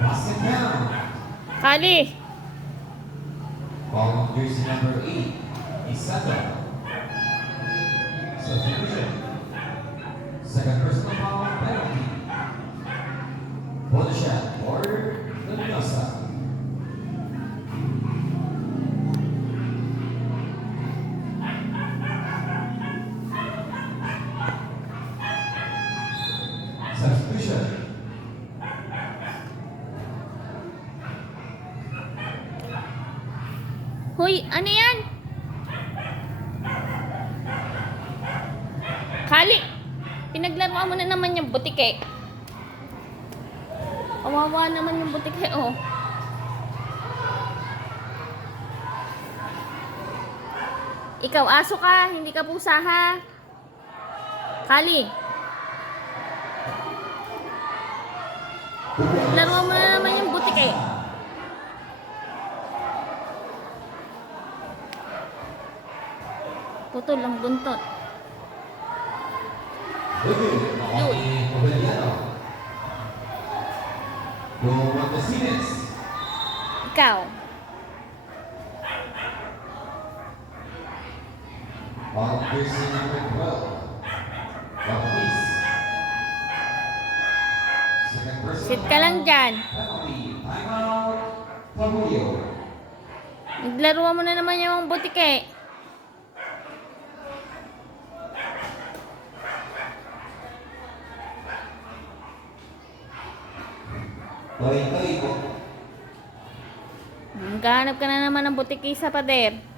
Basket down. Kali. Ball on jersey number 8, Isato. Substitution. Second personal foul, penalty. Bonus shot for Luminosa. Substitution. Hoy, ano yan? Kali. Pinaglaruan mo na naman yung butike. Kawawa naman yung butike, oh. Ikaw, aso ka, hindi ka pusa, ha? Kali. Laruan mo na naman yung butike. Putol ang buntot. Ikaw. Sit ka lang dyan. Naglaruan mo na naman yung butike. Maghanap ka na naman ng butiki sa pader.